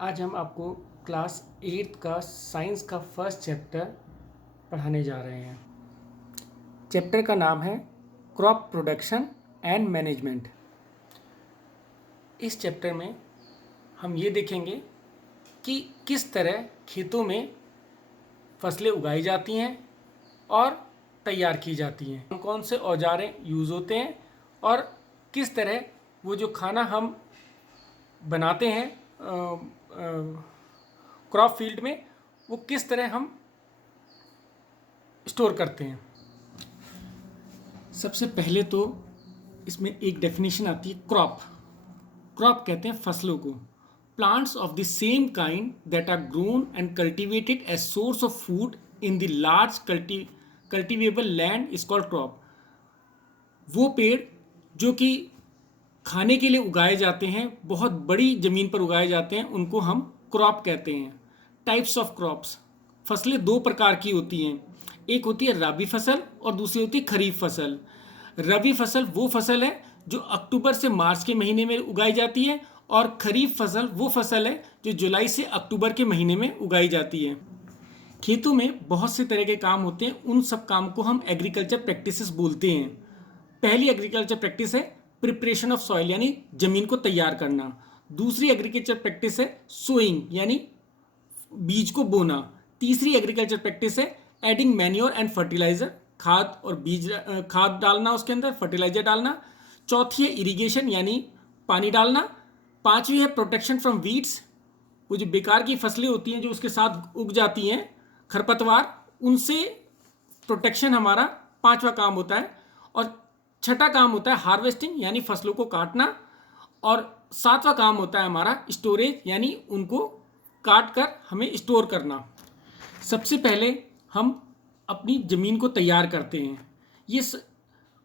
आज हम आपको क्लास 8 का साइंस का फर्स्ट चैप्टर पढ़ाने जा रहे हैं। चैप्टर का नाम है क्रॉप प्रोडक्शन एंड मैनेजमेंट। इस चैप्टर में हम ये देखेंगे कि किस तरह खेतों में फसलें उगाई जाती हैं और तैयार की जाती हैं, कौन कौन से औजारें यूज़ होते हैं और किस तरह वो जो खाना हम बनाते हैं क्रॉप फील्ड में वो किस तरह हम स्टोर करते हैं। सबसे पहले तो इसमें एक डेफिनेशन आती है क्रॉप। क्रॉप कहते हैं फसलों को। Plants of the same kind that are grown and cultivated as source of food in the large cultivable land is called crop. वो पेड़ जो कि खाने के लिए उगाए जाते हैं, बहुत बड़ी ज़मीन पर उगाए जाते हैं, उनको हम क्रॉप कहते हैं। Types of crops. फसलें दो प्रकार की होती हैं, एक होती है रबी फसल और दूसरी होती है खरीफ फसल। रबी फसल वो फसल है जो अक्टूबर से मार्च के महीने में उगाई जाती है और खरीफ फसल वो फसल है जो जुलाई से अक्टूबर के महीने में उगाई जाती है। खेतों में बहुत से तरह के काम होते हैं, उन सब काम को हम एग्रीकल्चर प्रैक्टिसेस बोलते हैं। पहली एग्रीकल्चर प्रैक्टिस है प्रिपरेशन ऑफ सॉइल यानी ज़मीन को तैयार करना। दूसरी एग्रीकल्चर प्रैक्टिस है सोइंग यानी बीज को बोना। तीसरी एग्रीकल्चर प्रैक्टिस है एडिंग मैन्योर एंड फर्टिलाइजर, खाद और बीज खाद डालना, उसके अंदर फर्टिलाइजर डालना। चौथी है इरिगेशन यानी पानी डालना। पांचवी है प्रोटेक्शन फ्रॉम वीड्स, वो जो बेकार की फसलें होती हैं जो उसके साथ उग जाती हैं, खरपतवार, उनसे प्रोटेक्शन हमारा पांचवा काम होता है। और छठा काम होता है हार्वेस्टिंग यानी फसलों को काटना। और सातवां काम होता है हमारा स्टोरेज यानी उनको काट कर हमें स्टोर करना। सबसे पहले हम अपनी ज़मीन को तैयार करते हैं। ये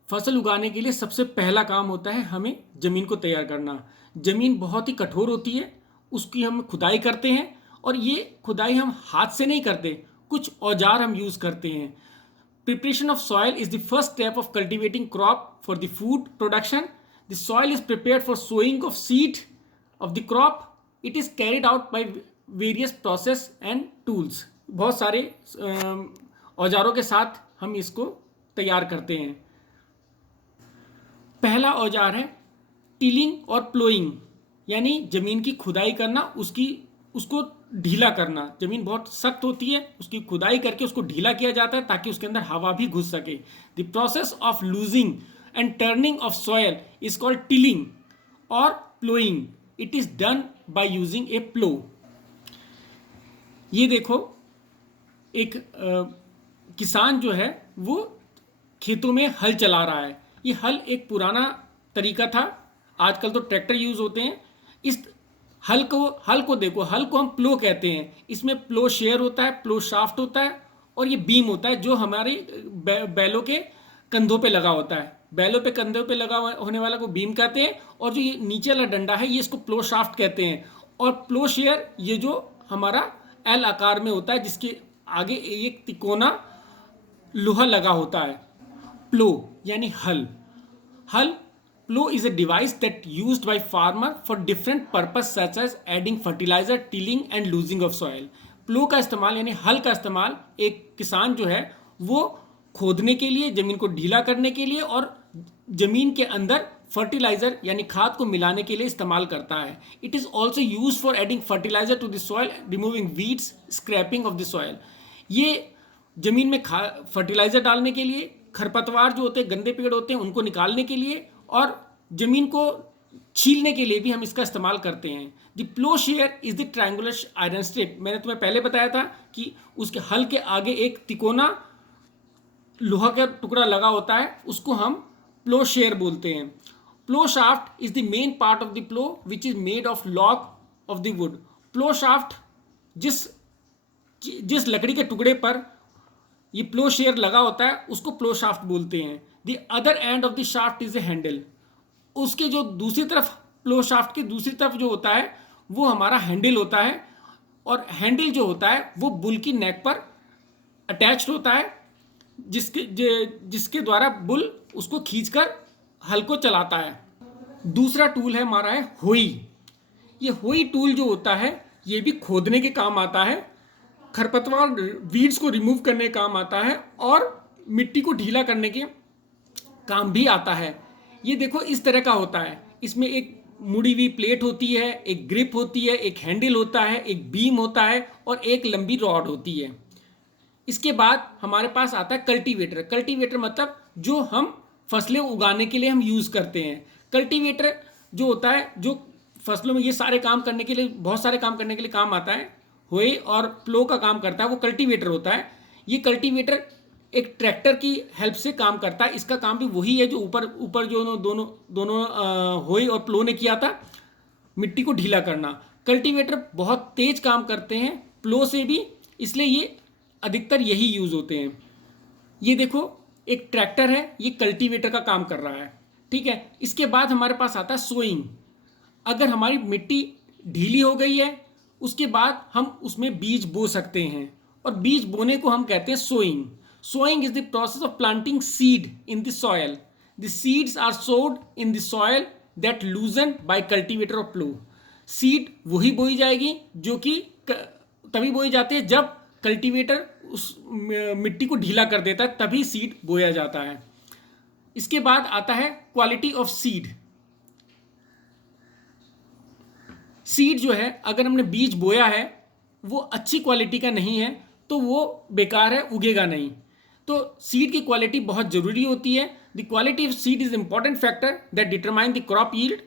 फसल उगाने के लिए सबसे पहला काम होता है हमें ज़मीन को तैयार करना। ज़मीन बहुत ही कठोर होती है, उसकी हम खुदाई करते हैं और ये खुदाई हम हाथ से नहीं करते, कुछ औजार हम यूज़ करते हैं। Preparation of soil is the first step of cultivating crop for the food production. The soil is prepared for sowing of seed of the crop. It is carried out by various process and tools. बहुत सारे औजारों के साथ हम इसको तैयार करते हैं। पहला औजार है टिलिंग और प्लोइंग यानी ज़मीन की खुदाई करना, उसको ढीला करना। ज़मीन बहुत सख्त होती है, उसकी खुदाई करके उसको ढीला किया जाता है ताकि उसके अंदर हवा भी घुस सके। The process of loosing and turning of soil is called tilling और ploughing. It is done by using a plough. ये देखो एक किसान जो है वो खेतों में हल चला रहा है। ये हल एक पुराना तरीका था, आजकल तो ट्रैक्टर यूज़ होते हैं। इस हल को देखो, हल को हम प्लो कहते हैं। इसमें प्लो शेयर होता है, प्लो शाफ्ट होता है और ये बीम होता है जो हमारे बैलों के कंधों पे लगा होता है। बैलों पे कंधों पे लगा होने वाला को बीम कहते हैं और जो ये नीचे वाला डंडा है ये इसको प्लो शाफ्ट कहते हैं। और प्लो शेयर ये जो हमारा एल आकार में होता है जिसके आगे एक तिकोना लोहा लगा होता है। प्लो यानी हल। Plow is a device that used by farmer for different purpose such as adding fertilizer, tilling and losing of soil. Plow का इस्तेमाल यानी हल का इस्तेमाल एक किसान जो है वो खोदने के लिए, ज़मीन को ढीला करने के लिए और ज़मीन के अंदर फर्टिलाइजर यानी खाद को मिलाने के लिए इस्तेमाल करता है। It is also use for adding fertiliser to the soil, removing weeds, scraping off the soil. ये ज़मीन में फर्टिलाइजर डालने के लिए, खरपतवार जो होते हैं, गंदे पेड़ होते हैं, उनको निकालने के लिए और ज़मीन को छीलने के लिए भी हम इसका इस्तेमाल करते हैं। The plough share is the triangular iron strip. मैंने तुम्हें पहले बताया था कि उसके हल के आगे एक तिकोना लोहा का टुकड़ा लगा होता है, उसको हम प्लो शेयर बोलते हैं। Plough shaft is the main part of the plough which is made of log of the wood. Plough shaft जिस लकड़ी के टुकड़े पर ये प्लो शेयर लगा होता है उसको प्लो शाफ्ट बोलते हैं। The other end of the shaft is a handle. उसके जो दूसरी तरफ, प्लो शाफ्ट की दूसरी तरफ जो होता है वो हमारा हैंडल होता है और हैंडल जो होता है वो बुल की नेक पर अटैच्ड होता है जिसके द्वारा बुल उसको खींचकर हल को चलाता है। दूसरा टूल है हमारा है होई। ये होई टूल जो होता है ये भी खोदने के काम आता है, खरपतवार वीड्स को रिमूव करने का काम आता है और मिट्टी को ढीला करने के काम भी आता है। ये देखो इस तरह का होता है, इसमें एक मुड़ी हुई प्लेट होती है, एक ग्रिप होती है, एक हैंडल होता है, एक बीम होता है और एक लंबी रॉड होती है। इसके बाद हमारे पास आता है कल्टीवेटर। कल्टीवेटर मतलब जो हम फसलें उगाने के लिए हम यूज़ करते हैं। कल्टीवेटर जो होता है, जो फसलों में ये सारे काम करने के लिए, बहुत सारे काम करने के लिए काम आता है, होए और प्लो का काम करता है, वो कल्टीवेटर होता है। ये कल्टीवेटर एक ट्रैक्टर की हेल्प से काम करता है। इसका काम भी वही है जो ऊपर ऊपर जो दोनों दोनों होए और प्लो ने किया था, मिट्टी को ढीला करना। कल्टीवेटर बहुत तेज काम करते हैं प्लो से भी, इसलिए ये अधिकतर यही यूज़ होते हैं। ये देखो एक ट्रैक्टर है, ये कल्टीवेटर का काम कर रहा है, ठीक है। इसके बाद हमारे पास आता है सोइंग। अगर हमारी मिट्टी ढीली हो गई है, उसके बाद हम उसमें बीज बो सकते हैं, और बीज बोने को हम कहते हैं sowing. Sowing is the process of planting seed in the soil. The seeds are sowed in the soil that loosen by cultivator और प्लो। सीड वही बोई जाएगी जो कि तभी बोई जाती है जब कल्टीवेटर उस मिट्टी को ढीला कर देता है, तभी सीड बोया जाता है। इसके बाद आता है क्वालिटी ऑफ सीड। सीड जो है, अगर हमने बीज बोया है वो अच्छी क्वालिटी का नहीं है तो वो बेकार है, उगेगा नहीं। तो सीड की क्वालिटी बहुत ज़रूरी होती है। The quality of seed is important factor that determine the crop yield.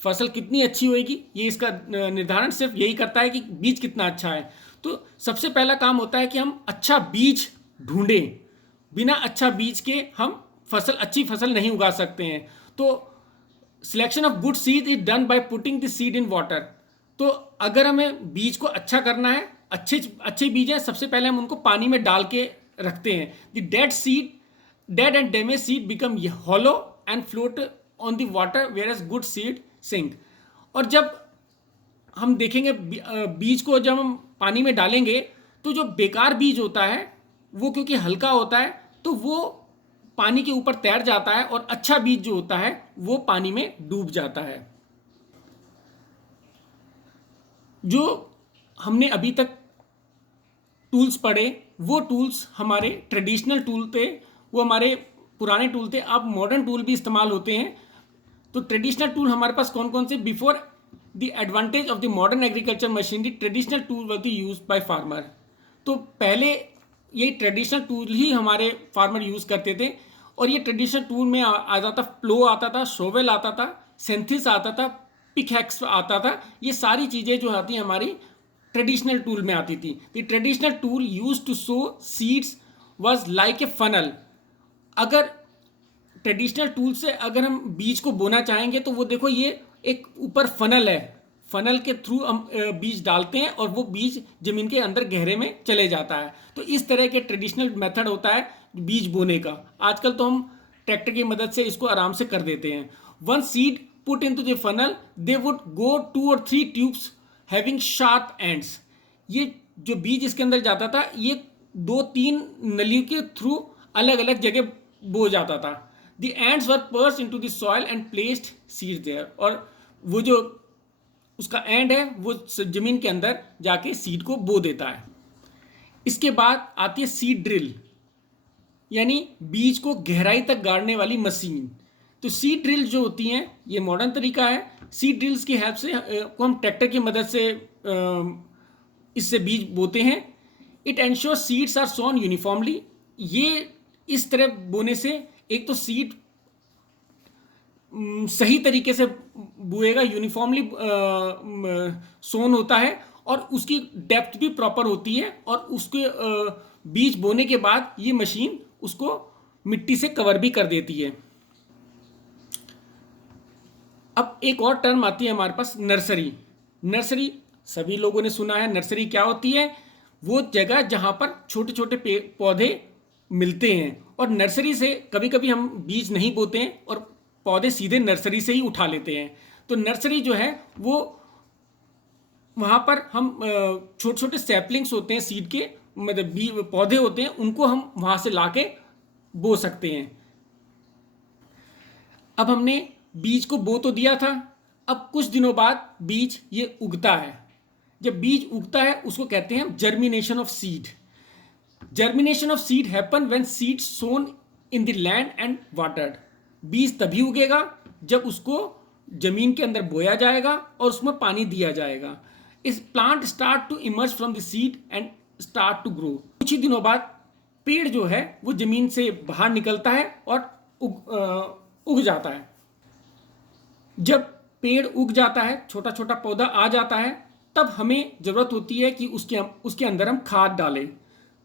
फसल कितनी अच्छी होएगी, ये इसका निर्धारण सिर्फ यही करता है कि बीज कितना अच्छा है। तो सबसे पहला काम होता है कि हम अच्छा बीज ढूंढें। बिना अच्छा बीज के हम अच्छी फसल नहीं उगा सकते हैं। तो selection of good seed is done by putting the seed in water. तो अगर हमें बीज को अच्छा करना है, अच्छे अच्छे बीज हैं, सबसे पहले हम उनको पानी में डाल के रखते हैं। The dead and damage seed become hollow and float on the water whereas good seed sink. और जब हम देखेंगे बीज को जब हम पानी में डालेंगे तो जो बेकार बीज होता है वो क्योंकि हल्का होता है तो वो पानी के ऊपर तैर जाता है, और अच्छा बीज जो होता है वो पानी में डूब जाता है। जो हमने अभी तक टूल्स पढ़े वो टूल्स हमारे ट्रेडिशनल टूल थे, वो हमारे पुराने टूल थे। अब मॉडर्न टूल भी इस्तेमाल होते हैं। तो ट्रेडिशनल टूल हमारे पास कौन कौन से? Before the advantage of the modern agriculture machinery, traditional tool were use by farmer. तो पहले ये ट्रेडिशनल टूल ही हमारे फार्मर यूज़ करते थे, और ये ट्रेडिशनल टूल में आ जाता, प्लो आता था, शोवेल आता था, सेंथिस आता था, पिकैक्स आता था। ये सारी चीज़ें जो आती हैं हमारी ट्रेडिशनल टूल में आती थी। The traditional tool use to sow seeds was like a funnel. अगर ट्रेडिशनल टूल से अगर हम बीज को बोना चाहेंगे तो वो देखो ये एक ऊपर फनल है, फनल के थ्रू हम बीज डालते हैं और वो बीज जमीन के अंदर गहरे में चले जाता है। तो इस तरह के ट्रेडिशनल मेथड होता है बीज बोने का। आजकल तो हम ट्रैक्टर की मदद से इसको आराम से कर देते हैं। One seed put into the funnel they would go 2 or 3 tubes having sharp ends. ये जो बीज इसके अंदर जाता था ये 2-3 नलियों के थ्रू अलग अलग जगह बो जाता था। The ends were pierced into the soil and placed seeds there. और वो जो उसका एंड है वो जमीन के अंदर जाके सीड को बो देता है। इसके बाद आती है सीड ड्रिल, यानी बीज को गहराई तक गाड़ने वाली मशीन। तो सीड ड्रिल जो होती हैं ये मॉडर्न तरीका है। सीड ड्रिल्स की हेल्प से को हम ट्रैक्टर की मदद से इससे बीज बोते हैं। It ensure seeds are sown uniformly. ये इस तरह बोने से एक तो सीड सही तरीके से बुएगा, यूनिफॉर्मली सोन होता है, और उसकी डेप्थ भी प्रॉपर होती है, और उसके बीज बोने के बाद ये मशीन उसको मिट्टी से कवर भी कर देती है। अब एक और टर्म आती है हमारे पास, नर्सरी। नर्सरी सभी लोगों ने सुना है। नर्सरी क्या होती है? वो जगह जहाँ पर छोटे छोटे पौधे मिलते हैं, और नर्सरी से कभी कभी हम बीज नहीं बोते हैं और पौधे सीधे नर्सरी से ही उठा लेते हैं। तो नर्सरी जो है वो वहाँ पर हम छोटे छोटे सैपलिंग्स होते हैं सीड के, मतलब पौधे होते हैं, उनको हम वहाँ से लाके बो सकते हैं। अब हमने बीज को बो तो दिया था, अब कुछ दिनों बाद बीज ये उगता है। जब बीज उगता है उसको कहते हैं germination of seed. Germination of seed happen when seed sown in the land and watered. बीज तभी उगेगा जब उसको जमीन के अंदर बोया जाएगा और उसमें पानी दिया जाएगा. इस plant start to emerge from the seed and start to grow. कुछ ही दिनों बाद पेड़ जो है वो जमीन से बाहर निकलता है और उग जाता है. जब पेड़ उग जाता है, छोटा छोटा पौधा आ जाता है, तब हमें ज़रूरत होती है कि उसके अंदर हम खाद डालें.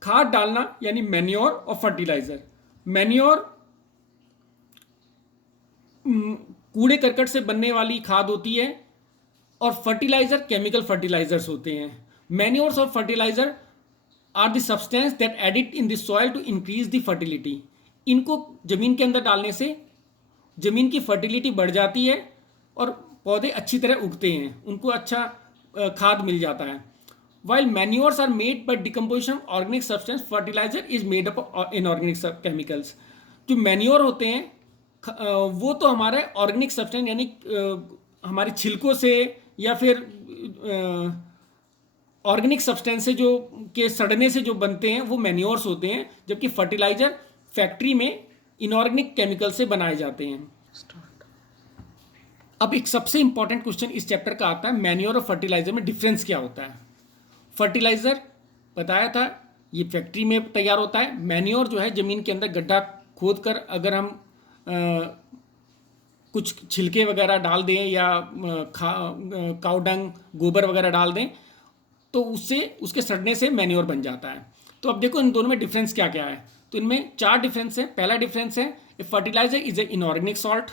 खाद डालना यानी मैन्योर और फर्टिलाइज़र. मैन्योर कूड़े करकट से बनने वाली खाद होती है और फर्टिलाइज़र केमिकल फर्टिलाइज़र्स होते हैं. मैन्योर्स और fertiliser are the substance that added in the soil to increase the fertility. इनको ज़मीन के अंदर डालने से ज़मीन की फर्टिलिटी बढ़ जाती है और पौधे अच्छी तरह उगते हैं, उनको अच्छा खाद मिल जाता है. While manures are made by decomposition of organic substance, fertilizer is made up of inorganic chemicals. जो मैन्योर होते हैं वो तो हमारे ऑर्गेनिक सब्सटेंस यानी हमारे छिलकों से या फिर ऑर्गेनिक सब्सटेंस से जो के सड़ने से जो बनते हैं वो मैन्योर्स होते हैं, जबकि फर्टिलाइजर फैक्ट्री में इनऑर्गेनिक केमिकल से बनाए जाते हैं. अब एक सबसे इंपॉर्टेंट क्वेश्चन इस चैप्टर का आता है, मैन्योर और फर्टिलाइजर में डिफरेंस क्या होता है. फर्टिलाइज़र बताया था ये फैक्ट्री में तैयार होता है. मैन्योर जो है ज़मीन के अंदर गड्ढा खोद कर अगर हम कुछ छिलके वगैरह डाल दें या काऊ डंग गोबर वगैरह डाल दें तो उससे उसके सड़ने से मैन्योर बन जाता है. तो अब देखो इन दोनों में डिफरेंस क्या क्या है. तो इनमें 4 डिफरेंस है. पहला डिफरेंस है fertiliser is a inorganic salt.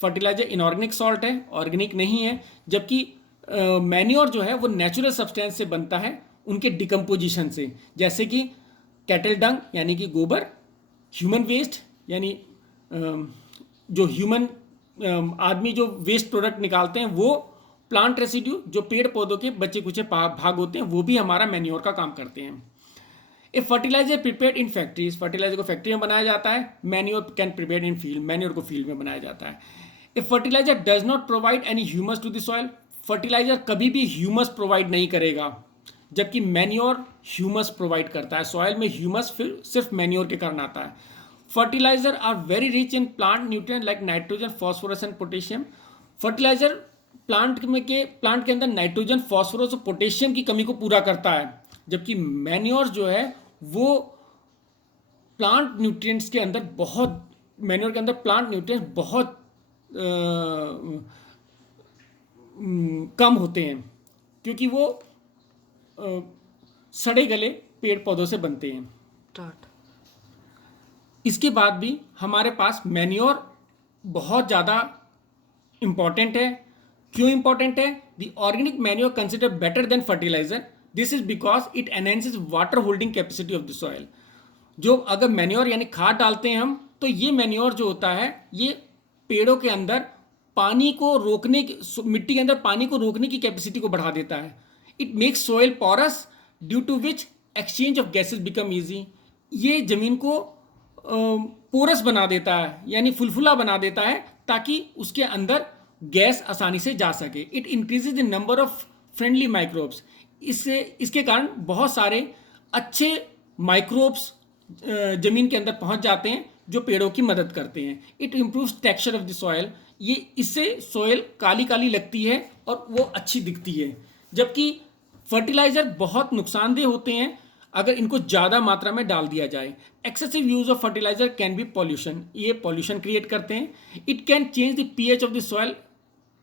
Fertiliser inorganic salt है, ऑर्गेनिक नहीं है. जबकि मैन्योर जो है वो नेचुरल सब्सटेंस से बनता है उनके डिकम्पोजिशन से, जैसे कि कैटल डंग यानी कि गोबर, ह्यूमन वेस्ट यानी जो ह्यूमन आदमी जो वेस्ट प्रोडक्ट निकालते हैं वो, प्लांट रेसिड्यू जो पेड़ पौधों के बचे कुचे भाग होते हैं वो भी हमारा मैन्योर का काम करते हैं. A fertiliser prepared in factories. Fertiliser को फैक्ट्री में बनाया जाता है. Manure can prepared in field. Manure को फील्ड में बनाया जाता है. A fertiliser does not provide any humus to the soil. Fertiliser कभी भी ह्यूमस प्रोवाइड नहीं करेगा, जबकि मैन्योर ह्यूमस प्रोवाइड करता है. सॉइल में ह्यूमस फिर सिर्फ मैन्योर के कारण आता है. Fertiliser are very rich in plant nutrient like nitrogen, phosphorus and potassium. Fertiliser plant के अंदर नाइट्रोजन, फॉस्फोरस और पोटेशियम की कमी को पूरा करता है, जबकि मैन्योर जो है वो प्लांट न्यूट्रिएंट्स के अंदर बहुत, मैन्योर के अंदर प्लांट न्यूट्रिएंट्स बहुत कम होते हैं क्योंकि वो सड़े गले पेड़ पौधों से बनते हैं. इसके बाद भी हमारे पास मैन्योर बहुत ज़्यादा इम्पॉर्टेंट है. क्यों इम्पॉर्टेंट है? The organic manure consider better than fertiliser. This is because it enhances water holding capacity of the soil. जो अगर मैन्योर यानी खाद डालते हैं हम, तो ये मैन्योर जो होता है ये पेड़ों के अंदर पानी को रोकने की, मिट्टी के अंदर पानी को रोकने की कैपेसिटी को बढ़ा देता है. It makes soil porous due to which exchange of gases become easy. ये ज़मीन को पोरस बना देता है यानी फुलफुला बना देता है ताकि उसके अंदर गैस आसानी से जा सके. It increases the number of friendly microbes. इसके कारण बहुत सारे अच्छे माइक्रोब्स ज़मीन के अंदर पहुंच जाते हैं जो पेड़ों की मदद करते हैं. It improves texture of the soil. ये इससे सॉइल काली काली लगती है और वो अच्छी दिखती है. जबकि फर्टिलाइज़र बहुत नुकसानदेह होते हैं अगर इनको ज़्यादा मात्रा में डाल दिया जाए. Excessive use of fertiliser can be pollution. ये पॉल्यूशन क्रिएट करते हैं. It can change the pH of the soil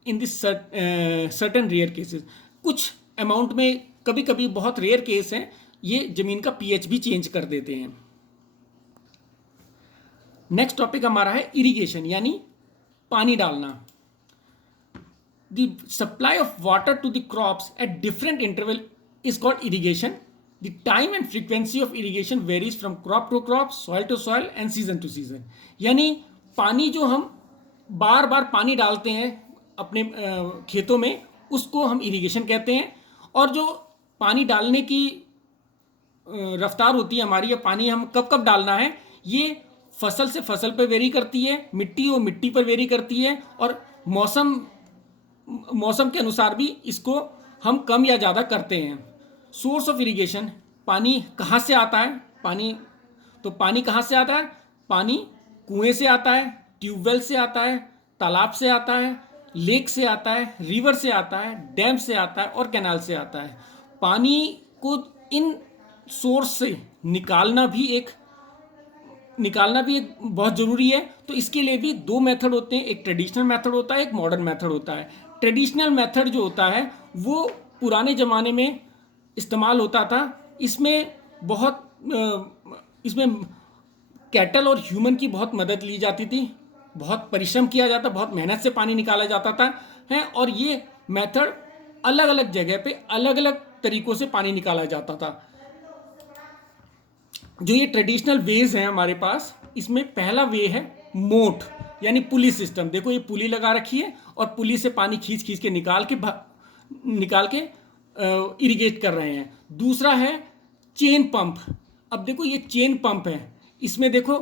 in this certain rare cases. कुछ अमाउंट में, कभी कभी बहुत रेयर केस हैं, ये ज़मीन का पीएच भी चेंज कर देते हैं. नेक्स्ट टॉपिक हमारा है इरिगेशन यानी पानी डालना. The supply of water to the crops at different interval is called irrigation. The time and frequency of irrigation varies from crop to crop, soil to soil and season to season. यानी पानी जो हम बार बार पानी डालते हैं अपने खेतों में, उसको हम इरिगेशन कहते हैं. और जो पानी डालने की रफ्तार होती है हमारी, या पानी हम कब कब डालना है, ये फसल से फसल पर वेरी करती है, मिट्टी और मिट्टी पर वेरी करती है, और मौसम के अनुसार भी इसको हम कम या ज़्यादा करते हैं। सोर्स ऑफ इरिगेशन, पानी कहाँ से आता है? पानी कहाँ से आता है? पानी कुएं से आता है, ट्यूबवेल से आता है, तालाब से आता है, लेक से आता है, रिवर से आता है, डैम से आता है और कैनाल से आता है। पानी को इन सोर्स से निकालना भी एक बहुत ज़रूरी है। तो इसके लिए भी दो मेथड होते हैं, एक ट्रेडिशनल मेथड होता है, एक मॉडर्न मेथड होता है। ट्रेडिशनल मेथड जो होता है वो पुराने ज़माने में इस्तेमाल होता था। इसमें बहुत इसमें कैटल और ह्यूमन की बहुत मदद ली जाती थी, बहुत परिश्रम किया जाता, बहुत मेहनत से पानी निकाला जाता था है। और ये मेथड अलग अलग जगह पे अलग अलग तरीक़ों से पानी निकाला जाता था। जो ये ट्रेडिशनल वेज हैं हमारे पास, इसमें पहला वे है मोट यानी पुली सिस्टम। देखो ये पुली लगा रखी है और पुली से पानी खींच खींच के निकाल के इरिगेट कर रहे हैं। दूसरा है चेन पंप। अब देखो ये चेन पंप है, इसमें देखो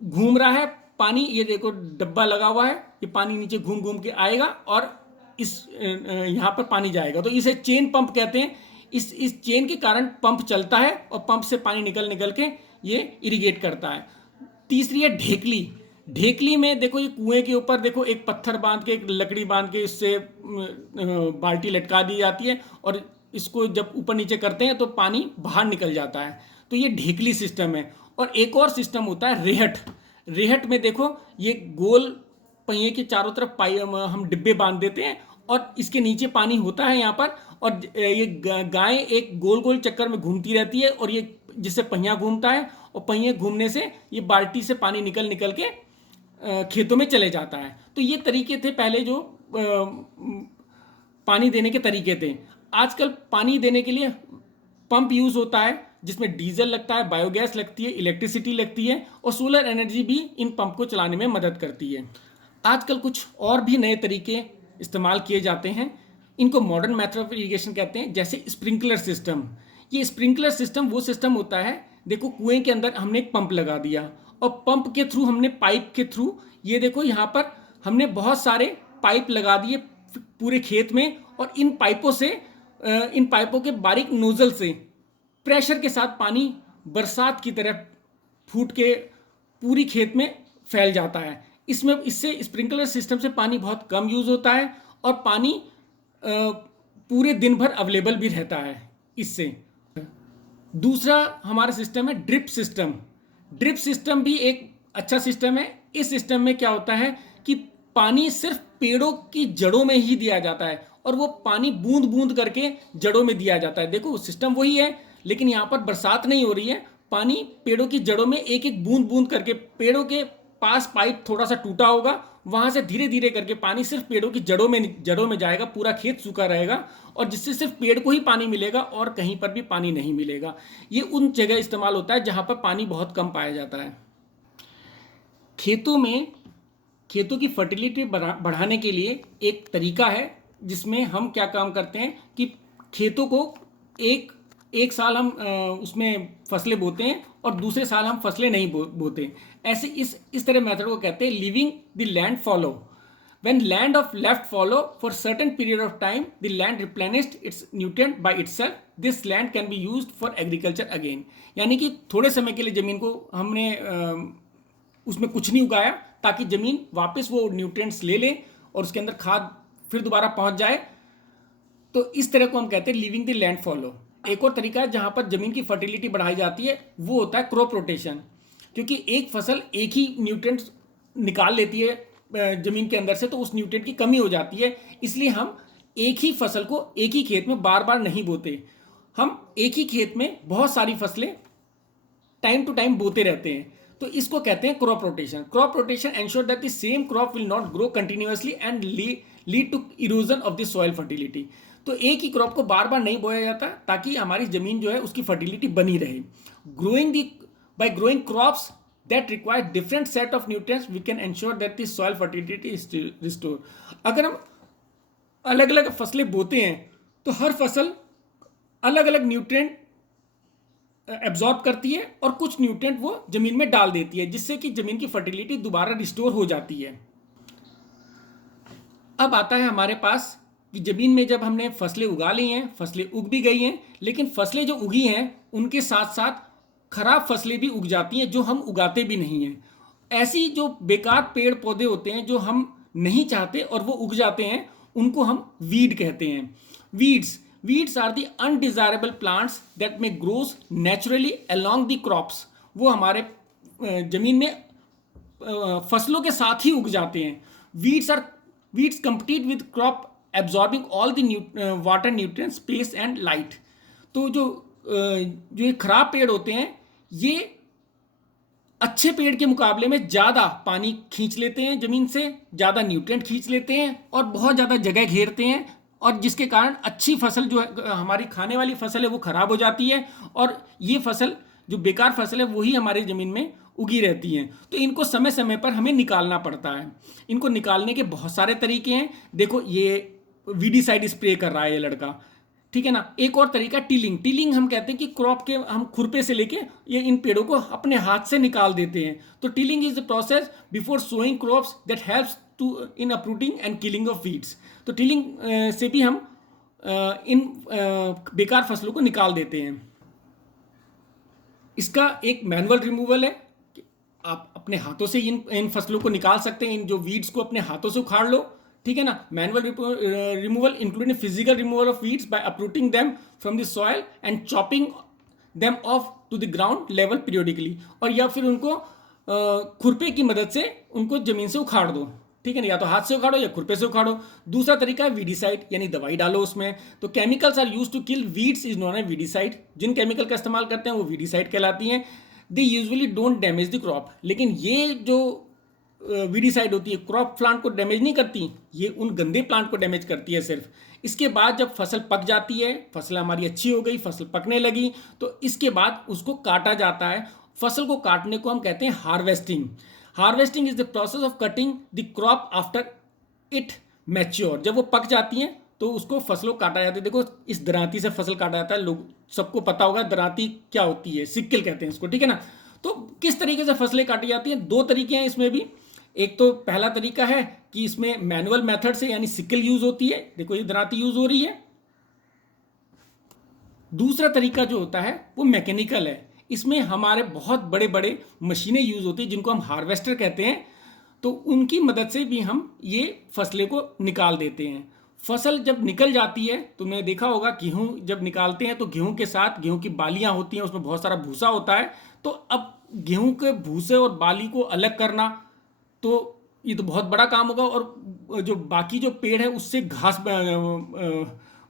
घूम रहा है पानी, ये देखो डब्बा लगा हुआ है, ये पानी नीचे घूम घूम के आएगा और इस यहाँ पर पानी जाएगा, तो इसे चेन पंप कहते हैं। इस चेन के कारण पंप चलता है और पंप से पानी निकल निकल के ये इरिगेट करता है। तीसरी है ढेकली। ढेकली में देखो ये कुएं के ऊपर देखो एक पत्थर बांध के, एक लकड़ी बांध के इससे बाल्टी लटका दी जाती है और इसको जब ऊपर नीचे करते हैं तो पानी बाहर निकल जाता है। तो ये ढेकली सिस्टम है। और एक और सिस्टम होता है रेहट। रेहट में देखो ये गोल पहिए के चारों तरफ हम डिब्बे बांध देते हैं और इसके नीचे पानी होता है यहाँ पर, और ये गाय एक गोल गोल चक्कर में घूमती रहती है और ये जिससे पहिया घूमता है और पहिए घूमने से ये बाल्टी से पानी निकल निकल के खेतों में चले जाता है। तो ये तरीके थे पहले जो पानी देने के तरीके थे। आजकल पानी देने के लिए पंप यूज़ होता है जिसमें डीजल लगता है, बायोगैस लगती है, इलेक्ट्रिसिटी लगती है और सोलर एनर्जी भी इन पंप को चलाने में मदद करती है। आजकल कुछ और भी नए तरीके इस्तेमाल किए जाते हैं, इनको मॉडर्न मेथड ऑफ इरिगेशन कहते हैं, जैसे स्प्रिंकलर सिस्टम। ये स्प्रिंकलर सिस्टम वो सिस्टम होता है, देखो कुएं के अंदर हमने एक पंप लगा दिया और पंप के थ्रू हमने पाइप के थ्रू, ये देखो यहाँ पर हमने बहुत सारे पाइप लगा दिए पूरे खेत में, और इन पाइपों के बारीक नोजल से प्रेशर के साथ पानी बरसात की तरह फूट के पूरी खेत में फैल जाता है। इससे स्प्रिंकलर सिस्टम से पानी बहुत कम यूज़ होता है और पानी पूरे दिन भर अवेलेबल भी रहता है इससे। दूसरा हमारा सिस्टम है ड्रिप सिस्टम। ड्रिप सिस्टम भी एक अच्छा सिस्टम है। इस सिस्टम में क्या होता है कि पानी सिर्फ पेड़ों की जड़ों में ही दिया जाता है और वो पानी बूंद बूंद करके जड़ों में दिया जाता है। देखो सिस्टम वही है, लेकिन यहाँ पर बरसात नहीं हो रही है, पानी पेड़ों की जड़ों में एक एक बूंद बूंद करके, पेड़ों के पास पाइप थोड़ा सा टूटा होगा, वहाँ से धीरे धीरे करके पानी सिर्फ पेड़ों की जड़ों में जाएगा, पूरा खेत सूखा रहेगा और जिससे सिर्फ पेड़ को ही पानी मिलेगा और कहीं पर भी पानी नहीं मिलेगा। ये उन जगह इस्तेमाल होता है जहाँ पर पानी बहुत कम पाया जाता है। खेतों की फर्टिलिटी बढ़ाने के लिए एक तरीका है जिसमें हम क्या काम करते हैं कि खेतों को एक साल हम उसमें फसलें बोते हैं और दूसरे साल हम फसलें नहीं बोते। ऐसे इस तरह मेथड को कहते हैं living the land follow. When land of left follow for certain period of time the land replenished it's nutrient by itself, this land can be used for agriculture again. यानी कि थोड़े समय के लिए ज़मीन को हमने उसमें कुछ नहीं उगाया ताकि ज़मीन वापस वो न्यूट्रिएंट्स ले ले और उसके अंदर खाद फिर दोबारा पहुंच जाए। तो इस तरह को हम कहते हैं लिविंग द लैंड फॉलो। एक और तरीका है जहां पर ज़मीन की फर्टिलिटी बढ़ाई जाती है, वो होता है क्रॉप रोटेशन। क्योंकि एक फसल एक ही न्यूट्रिएंट्स निकाल लेती है ज़मीन के अंदर से, तो उस न्यूट्रिएंट की कमी हो जाती है। इसलिए हम एक ही फसल को एक ही खेत में बार बार नहीं बोते, हम एक ही खेत में बहुत सारी फसलें टाइम टू टाइम बोते रहते हैं। तो इसको कहते हैं crop rotation. Crop rotation ensure that the same crop will not grow continuously and lead to erosion of the soil fertility. तो एक ही क्रॉप को बार बार नहीं बोया जाता ताकि हमारी ज़मीन जो है उसकी फर्टिलिटी बनी रहे। By growing crops that require different set of nutrients we can ensure that the soil fertility is restore. अगर हम अलग अलग फसलें बोते हैं तो हर फसल अलग अलग न्यूट्रिएंट एब्जॉर्ब करती है और कुछ न्यूट्रिएंट वो ज़मीन में डाल देती है, जिससे कि ज़मीन की फर्टिलिटी दोबारा रिस्टोर हो जाती है। अब आता है हमारे पास कि ज़मीन में जब हमने फसलें उगा ली हैं, फसलें उग भी गई हैं, लेकिन फसलें जो उगी हैं उनके साथ साथ खराब फसलें भी उग जाती हैं जो हम उगाते भी नहीं हैं। ऐसी जो बेकार पेड़ पौधे होते हैं जो हम नहीं चाहते और वो उग जाते हैं, उनको हम वीड कहते हैं। Weeds are the undesirable plants that may grows naturally along the crops. वो हमारे जमीन में फसलों के साथ ही उग जाते हैं। Weeds compete with crop absorbing all the water nutrient space and light. तो जो ये खराब पेड़ होते हैं ये अच्छे पेड़ के मुकाबले में ज़्यादा पानी खींच लेते हैं ज़मीन से, ज़्यादा न्यूट्रिएंट खींच लेते हैं और बहुत ज़्यादा जगह घेरते हैं, और जिसके कारण अच्छी फसल जो है, हमारी खाने वाली फसल है, वो खराब हो जाती है, और ये फसल जो बेकार फसल है वही हमारी ज़मीन में उगी रहती हैं। तो इनको समय समय पर हमें निकालना पड़ता है। इनको निकालने के बहुत सारे तरीके हैं। देखो ये वीडीसाइड स्प्रे कर रहा है ये लड़का, ठीक है ना। एक और तरीका टिलिंग हम कहते हैं कि क्रॉप के हम खुरपे से लेके ये इन पेड़ों को अपने हाथ से निकाल देते हैं। तो tilling is the process before sowing crops that helps to in uprooting and killing of weeds. तो टिलिंग से भी हम इन बेकार फसलों को निकाल देते हैं। इसका एक मैनुअल रिमूवल है कि आप अपने हाथों से इन फसलों को निकाल सकते हैं। इन जो वीड्स को अपने हाथों से उखाड़ लो, ठीक है ना। Manual removal including physical removal of weeds by uprooting them from the soil and chopping them off to the ground level periodically. और या फिर उनको खुरपे की मदद से उनको जमीन से उखाड़ दो, ठीक है ना। या तो हाथ से उखाड़ो या खुरपे से उखाड़ो। दूसरा तरीका है वीडीसाइड, यानी दवाई डालो उसमें। तो chemicals are use to kill weeds is known a weedicide. जिन केमिकल का इस्तेमाल करते हैं वो वीडीसाइड कहलाती हैं। They usually don't damage the crop. लेकिन ये जो वीडीसाइड होती है क्रॉप प्लांट को डैमेज नहीं करती, ये उन गंदे प्लांट को डैमेज करती है सिर्फ। इसके बाद जब फसल पक जाती है, फसल हमारी अच्छी हो गई, फसल पकने लगी, तो इसके बाद उसको काटा जाता है। फसल को काटने को हम कहते हैं harvesting. Harvesting is the process of cutting the crop after it mature. जब वो पक जाती हैं तो उसको फसलों काटा जाता है। देखो इस दरांती से फसल काटा जाता है, लोग सबको पता होगा दरांती क्या होती है, सिक्कल कहते हैं इसको, ठीक है ना। तो किस तरीके से फसलें काटी जाती हैं, दो तरीके हैं इसमें भी। एक तो पहला तरीका है कि इसमें मैनुअल मेथड से यानी सिक्कल यूज होती है, देखो ये दरांती यूज हो रही है। दूसरा तरीका जो होता है वो मैकेनिकल है। इसमें हमारे बहुत बड़े बड़े मशीनें यूज होती हैं जिनको हम हार्वेस्टर कहते हैं। तो उनकी मदद से भी हम ये फसलें को निकाल देते हैं। फसल जब निकल जाती है, तुमने देखा होगा गेहूं जब निकालते हैं तो गेहूं के साथ गेहूं की बालियां होती हैं, उसमें बहुत सारा भूसा होता है। तो अब गेहूं के भूसे और बाली को अलग करना, तो ये तो बहुत बड़ा काम होगा। और जो बाकी जो पेड़ है उससे घास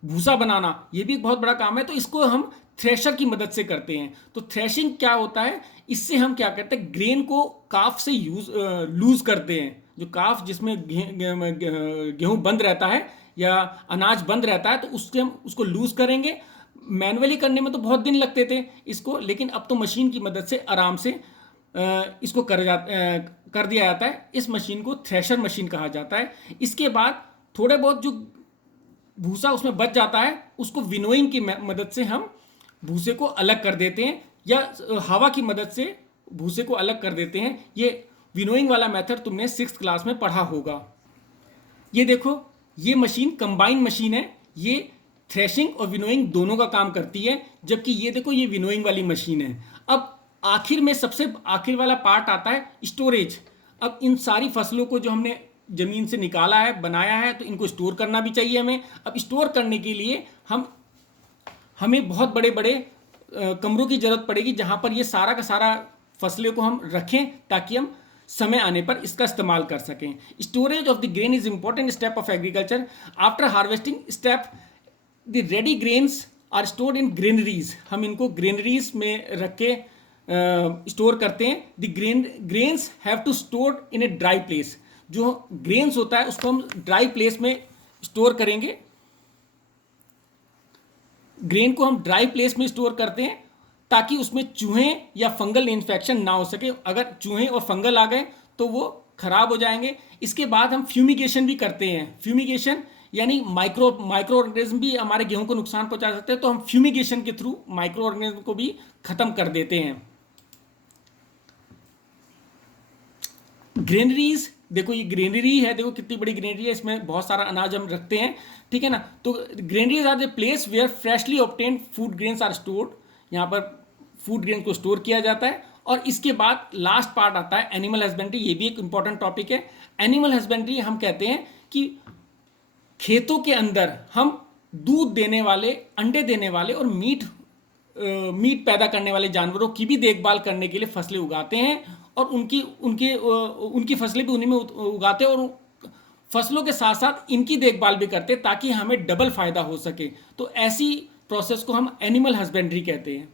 भूसा बनाना, ये भी एक बहुत बड़ा काम है। तो इसको हम थ्रेशर की मदद से करते हैं। तो थ्रेशिंग क्या होता है, इससे हम क्या करते हैं, ग्रेन को काफ से लूज करते हैं। जो काफ जिसमें गेहूं बंद रहता है या अनाज बंद रहता है, तो उससे हम उसको लूज करेंगे। मैनुअली करने में तो बहुत दिन लगते थे इसको, लेकिन अब तो मशीन की मदद से आराम से इसको कर दिया जाता है। इस मशीन को थ्रेशर मशीन कहा जाता है। इसके बाद थोड़े बहुत जो भूसा उसमें बच जाता है, उसको विनोइंग की मदद से हम भूसे को अलग कर देते हैं, या हवा की मदद से भूसे को अलग कर देते हैं। ये विनोइंग वाला मेथड तुमने 6th क्लास में पढ़ा होगा। ये देखो ये मशीन कंबाइन मशीन है, ये थ्रेशिंग और विनोइंग दोनों का काम करती है। जबकि ये देखो ये विनोइंग वाली मशीन है। अब आखिर में सबसे आखिर वाला पार्ट आता है स्टोरेज। अब इन सारी फसलों को जो हमने ज़मीन से निकाला है, बनाया है, तो इनको स्टोर करना भी चाहिए हमें। अब स्टोर करने के लिए हमें बहुत बड़े बड़े कमरों की ज़रूरत पड़ेगी, जहाँ पर ये सारा का सारा फसलों को हम रखें, ताकि हम समय आने पर इसका इस्तेमाल कर सकें। Storage of the grain is important step of agriculture. After harvesting step the ready grains are stored in granaries. हम इनको ग्रेनरीज में रख के स्टोर करते हैं। The grains have to store in a dry place. जो ग्रेन्स होता है उसको हम ड्राई प्लेस में स्टोर करेंगे। ग्रेन को हम ड्राई प्लेस में स्टोर करते हैं ताकि उसमें चूहे या फंगल इन्फेक्शन ना हो सके। अगर चूहे और फंगल आ गए तो वो खराब हो जाएंगे। इसके बाद हम फ्यूमिगेशन भी करते हैं। फ्यूमिगेशन यानी माइक्रो ऑर्गेनिज्म भी हमारे गेहूं को नुकसान पहुंचा सकते हैं, तो हम फ्यूमिगेशन के थ्रू माइक्रो ऑर्गेनिज्म को भी खत्म कर देते हैं। ग्रेनरीज देखो ये ग्रेनरी है, देखो कितनी बड़ी ग्रेनरी है, इसमें बहुत सारा अनाज हम रखते हैं, ठीक है ना। तो granaries are the place where freshly obtained food grains are stored, यहाँ पर फूड ग्रेन को स्टोर किया जाता है। और इसके बाद लास्ट पार्ट आता है एनिमल हस्बेंड्री, ये भी एक इंपॉर्टेंट टॉपिक है। एनिमल हस्बेंड्री हम कहते हैं कि खेतों के अंदर हम दूध देने वाले, अंडे देने वाले और मीट पैदा करने वाले जानवरों की भी देखभाल करने के लिए फसलें उगाते हैं, और उनकी फसलें भी उन्हीं में उगाते हैं, और फसलों के साथ साथ इनकी देखभाल भी करते हैं ताकि हमें डबल फायदा हो सके। तो ऐसी प्रोसेस को हम एनिमल हस्बेंड्री कहते हैं।